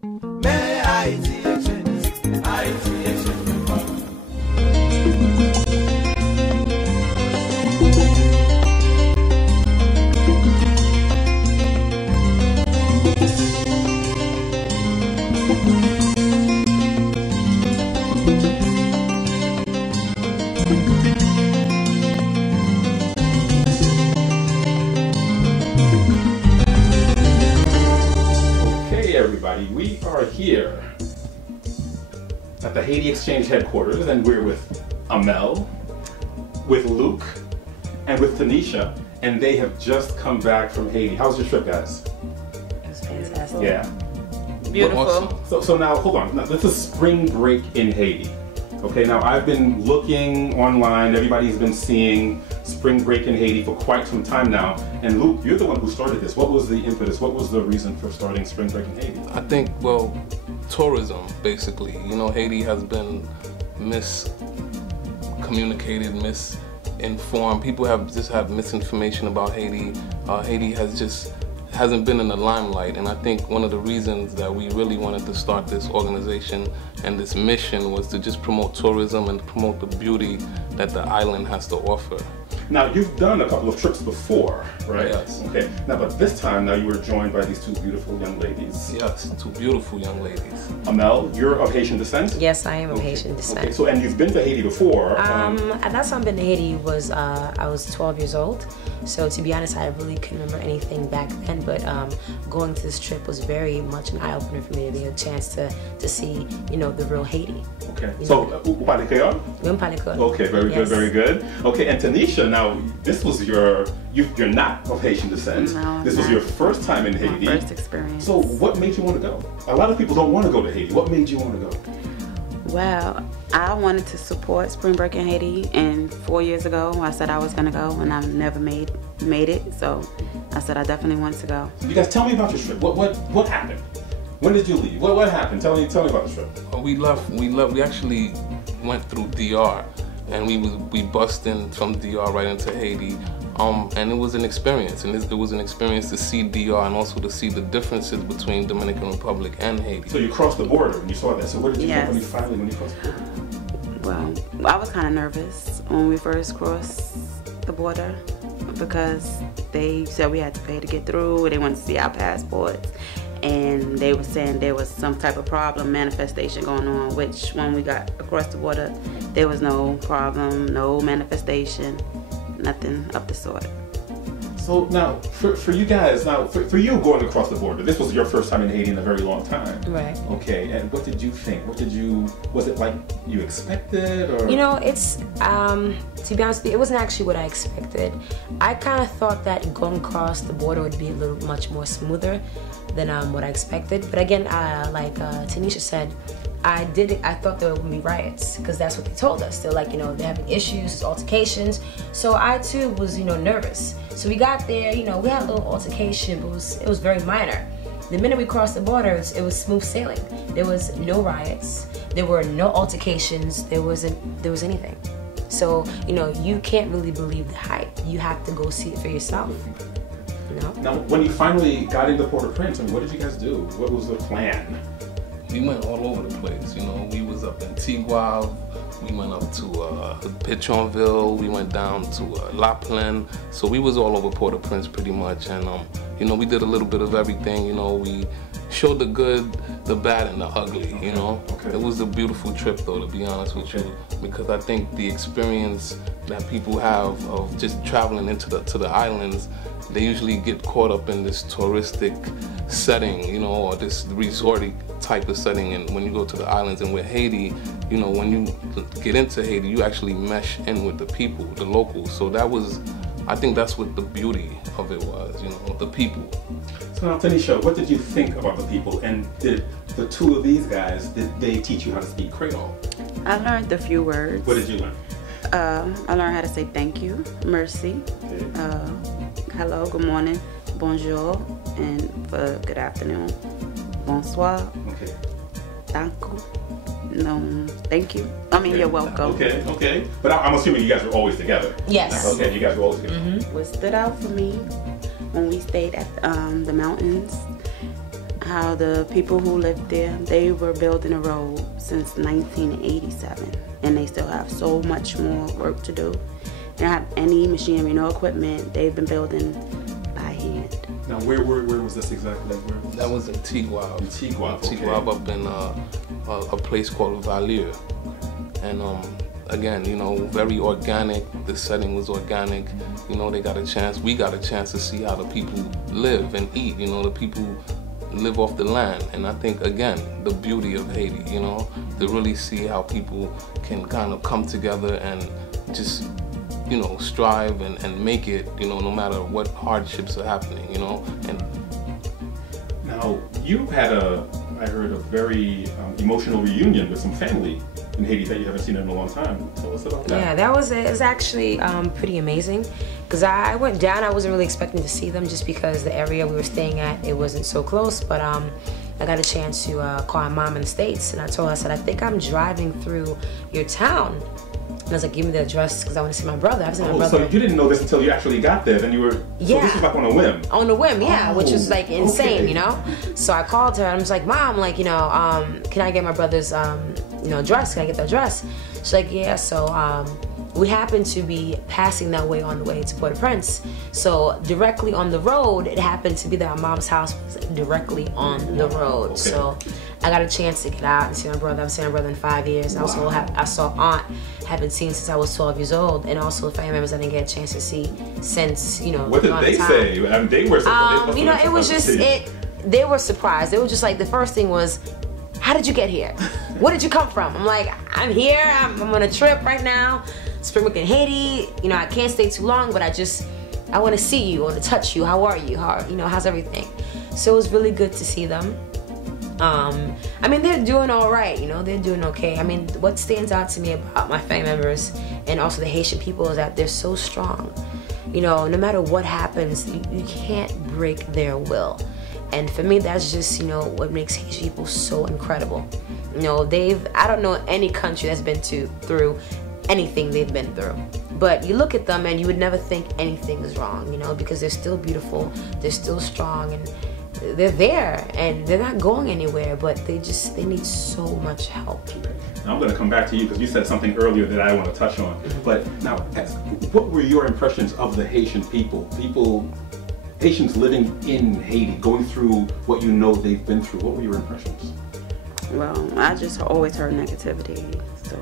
Mais Haiti Exchange, Haiti Exchange. Everybody, we are here at the Haiti Exchange headquarters, and we're with Amel, with Luke, and with Tanisha, and they have just come back from Haiti. How was your trip, guys? It was fantastic. Yeah. Beautiful. So now, hold on. Now, this is spring break in Haiti. Okay, now I've been looking online, everybody's been seeing spring break in Haiti for quite some time now. And Luke, you're the one who started this. What was the impetus? What was the reason for starting spring break in Haiti? I think, well, tourism, basically. You know, Haiti has been miscommunicated, misinformed. People have just had misinformation about Haiti. Haiti hasn't been in the limelight, and I think one of the reasons that we really wanted to start this organization and this mission was to just promote tourism and promote the beauty that the island has to offer. Now, you've done a couple of trips before, right? Yes. Okay. Now, but this time, now you were joined by these two beautiful young ladies. Yes, two beautiful young ladies. Amel, you're of Haitian descent? Yes, I am of Haitian descent. Okay, so, and you've been to Haiti before. At that time, I've been to Haiti was I was 12 years old. So to be honest, I really couldn't remember anything back then. But going to this trip was very much an eye opener for me to get a chance to see, you know, the real Haiti. Okay. So, vous parlez créole? Okay, very good, very good. Okay, and Tanisha, now this was you're not of Haitian descent. No, this was your first time in Haiti. My first experience. So what made you want to go? A lot of people don't want to go to Haiti. What made you want to go? Well, I wanted to support Spring Break in Haiti, and 4 years ago I said I was going to go, and I've never made it. So I said I definitely want to go. You guys, tell me about your trip. What happened? When did you leave? What happened? Tell me about the trip. We actually went through DR, and we bussed in from DR right into Haiti. And it was an experience, and it was an experience to see DR and also to see the differences between Dominican Republic and Haiti. So you crossed the border and you saw that. So what did you think Yes. when you crossed the border? Well, I was kind of nervous when we first crossed the border because they said we had to pay to get through. They wanted to see our passports, and they were saying there was some type of problem, manifestation going on, which when we got across the border, there was no problem, no manifestation, nothing of the sort. So now, for you guys, for you going across the border, this was your first time in Haiti in a very long time. Right. Okay, and what did you think? Was it like you expected, or? You know, it's, to be honest with you, it wasn't actually what I expected. I kind of thought that going across the border would be a little much more smoother than what I expected. But again, like Tanisha said, I thought there would be riots because that's what they told us. They're like, you know, they're having issues, altercations. So I too was, you know, nervous. So we got there, you know, we had a little altercation, but it was very minor. The minute we crossed the border, it was smooth sailing. There was no riots. There were no altercations. There wasn't anything. So, you know, you can't really believe the hype. You have to go see it for yourself. You know? Now, when you finally got into Port-au-Prince, what did you guys do? What was the plan? We went all over the place, you know. We was up in Tigua, we went up to Pétionville, we went down to La Plaine. So we was all over Port-au-Prince pretty much, and you know, we did a little bit of everything. You know, we showed the good, the bad, and the ugly. You know, It was a beautiful trip, though, to be honest with you, because I think the experience that people have of just traveling to the islands, they usually get caught up in this touristic setting, you know, or this resorty type of setting. And when you go to the islands, and with Haiti, you know, when you get into Haiti, you actually mesh in with the people, the locals. So I think that's what the beauty of it was, you know, the people. So now, Tanisha, what did you think about the people? And did the two of these guys, did they teach you how to speak Creole? I learned a few words. What did you learn? I learned how to say thank you, merci, hello, good morning, bonjour, and for good afternoon, bonsoir, thank you. No, thank you. I mean, you're welcome. Okay. But I'm assuming you guys were always together. Yes. Okay, you guys were always together. What stood out for me when we stayed at the mountains, how the people who lived there, they were building a road since 1987, and they still have so much more work to do. They don't have any machinery, no equipment. They've been building by hand. Now, where was this exactly? That was in Tigua. In Tigua, okay. Tigua, up in a place called Valier. And again, you know, very organic. The setting was organic. You know, we got a chance to see how the people live and eat. You know, the people live off the land. And I think, again, the beauty of Haiti, you know, to really see how people can kind of come together and just, you know, strive and make it, you know, no matter what hardships are happening, you know. And now, you had I heard, a very emotional reunion with some family in Haiti that you haven't seen in a long time. Tell us about that. Yeah, it was actually pretty amazing, because I went down. I wasn't really expecting to see them just because the area we were staying at, it wasn't so close, but I got a chance to call my mom in the States, and I told her, I said, I think I'm driving through your town. And I was like, give me the address because I want to see my brother. I've seen my brother. So you didn't know this until you actually got there, then you were, yeah. So this was like on a whim? On a whim, yeah, which was like insane, okay. you know? So I called her and I was like, Mom, like, you know, can I get my brother's, you know, address? Can I get the address? She's like, yeah, so we happened to be passing that way on the way to Port-au-Prince. So directly on the road, it happened to be that our mom's house was directly on the road. Okay. So I got a chance to get out and see my brother. I've seen my brother in 5 years. Wow. Also, I saw Aunt, haven't seen since I was 12 years old, and also family members I didn't get a chance to see since, you know. What did they say? I mean, they were surprised. You know, it was just they were surprised. They were just like, the first thing was, how did you get here? Where did you come from? I'm like, I'm here. I'm on a trip right now. Spring break in Haiti. You know, I can't stay too long, but I want to see you. I want to touch you. How are you? How's everything? So it was really good to see them. I mean, they're doing all right, you know, they're doing okay. I mean, what stands out to me about my family members and also the Haitian people is that they're so strong. You know, no matter what happens, you can't break their will. And for me, that's just, you know, what makes Haitian people so incredible. You know, I don't know any country that's been through anything they've been through. But you look at them and you would never think anything is wrong, you know, because they're still beautiful, they're still strong, and they're there and they're not going anywhere, but they need so much help. Now I'm going to come back to you because you said something earlier that I want to touch on. But now, what were your impressions of the Haitian people? Haitians living in Haiti, going through what you know they've been through. What were your impressions? Well, I just always heard negativity, so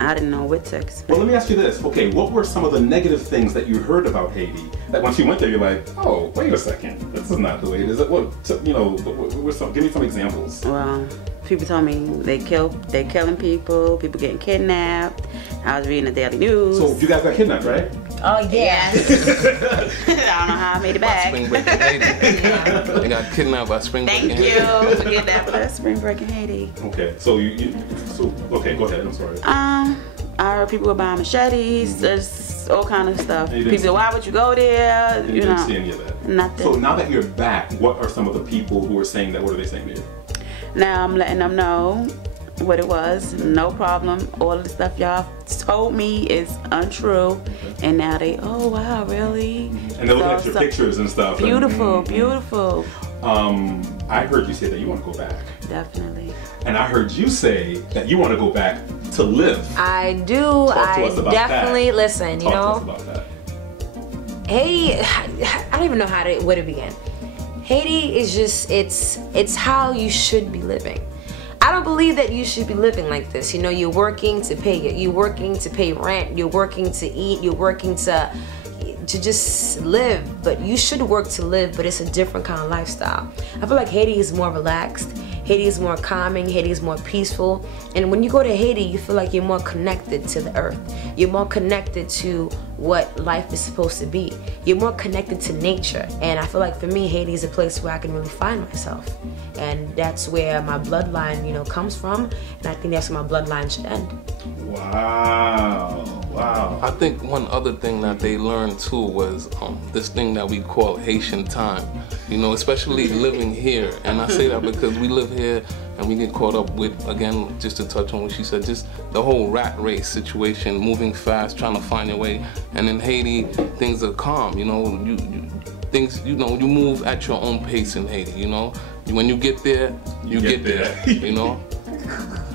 I didn't know what to expect. Well, let me ask you this. Okay, what were some of the negative things that you heard about Haiti? That once you went there, you're like, oh, wait a second, this is not the way it is. Give me some examples. Well, people tell me they're killing people getting kidnapped. I was reading the daily news. So you guys got kidnapped, right? Oh yeah. I don't know how I made it back. Spring break in Haiti. They got kidnapped by spring break in Haiti. Thank you for getting that for spring break in Haiti. Okay, so okay, go ahead. I'm sorry. I heard people were buying machetes, just all kind of stuff. People said, why would you go there? You didn't see any of that. Nothing. So now that you're back, what are some of the people who are saying that? What are they saying to you? Now I'm letting them know what it was. No problem. All of the stuff y'all told me is untrue. And now they, oh wow, really? And they're looking at your pictures and stuff. Beautiful, beautiful. I heard you say that you want to go back. Definitely. And I heard you say that you want to go back to live. I do. Talk to us about definitely that. Listen. You know, Talk to us about that. Haiti. I don't even know where to begin. Haiti is just it's how you should be living. I don't believe that you should be living like this. You know, you're working to pay rent, you're working to eat, you're working to just live, but you should work to live, but it's a different kind of lifestyle. I feel like Haiti is more relaxed, Haiti is more calming, Haiti is more peaceful, and when you go to Haiti, you feel like you're more connected to the earth. You're more connected to what life is supposed to be. You're more connected to nature, and I feel like for me, Haiti is a place where I can really find myself, and that's where my bloodline, you know, comes from, and I think that's where my bloodline should end. Wow. I think one other thing that they learned too was this thing that we call Haitian time. You know, especially living here. And I say that because we live here and we get caught up with, again, just to touch on what she said, just the whole rat race situation, moving fast, trying to find your way. And in Haiti, things are calm. You know, things, you know, you move at your own pace in Haiti, you know. When you get there, you get there, you know.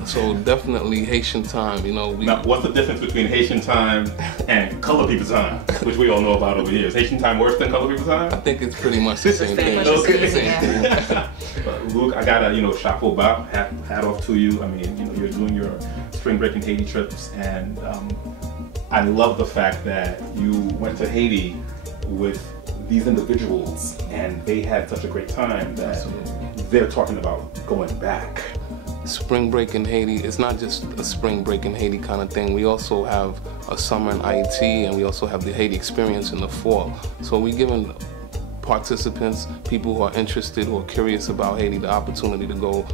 So definitely Haitian time, you know. Now, what's the difference between Haitian time and color people time, which we all know about over here? Is Haitian time worse than color people time? I think it's pretty much the same thing. Luke, I gotta, chapeau bas, hat off to you. I mean, you're doing your spring break in Haiti trips, and I love the fact that you went to Haiti with these individuals, and they had such a great time that they're talking about going back. Spring break in Haiti, it's not just a spring break in Haiti kind of thing. We also have a summer in Haiti, and we also have the Haiti experience in the fall. So we're giving participants, people who are interested, who are curious about Haiti, the opportunity to go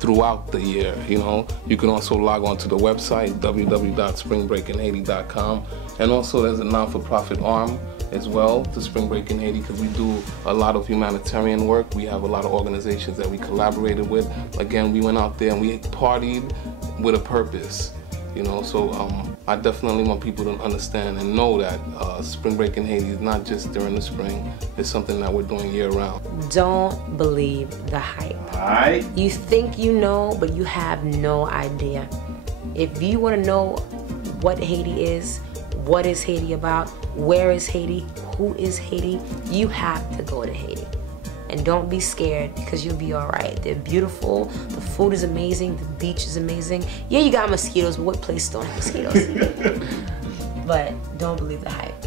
throughout the year, you know. You can also log on to the website, www.springbreakinhaiti.com. And also there's a non-for-profit arm as well to Spring Break in Haiti, because we do a lot of humanitarian work. We have a lot of organizations that we collaborated with. Again, we went out there and we partied with a purpose, you know. So I definitely want people to understand and know that Spring Break in Haiti is not just during the spring. It's something that we're doing year round. Don't believe the hype. Alright. You think you know, but you have no idea. If you want to know what Haiti is, what is Haiti about, where is Haiti, who is Haiti, you have to go to Haiti. And don't be scared, because you'll be all right. They're beautiful, the food is amazing, the beach is amazing. Yeah, you got mosquitoes, but what place don't have mosquitoes? But don't believe the hype.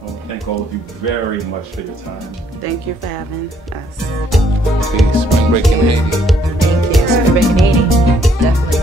Well, thank all of you very much for your time. Thank you for having us. Peace. Spring Break in Haiti. Thank you. Spring Break in Haiti. Definitely.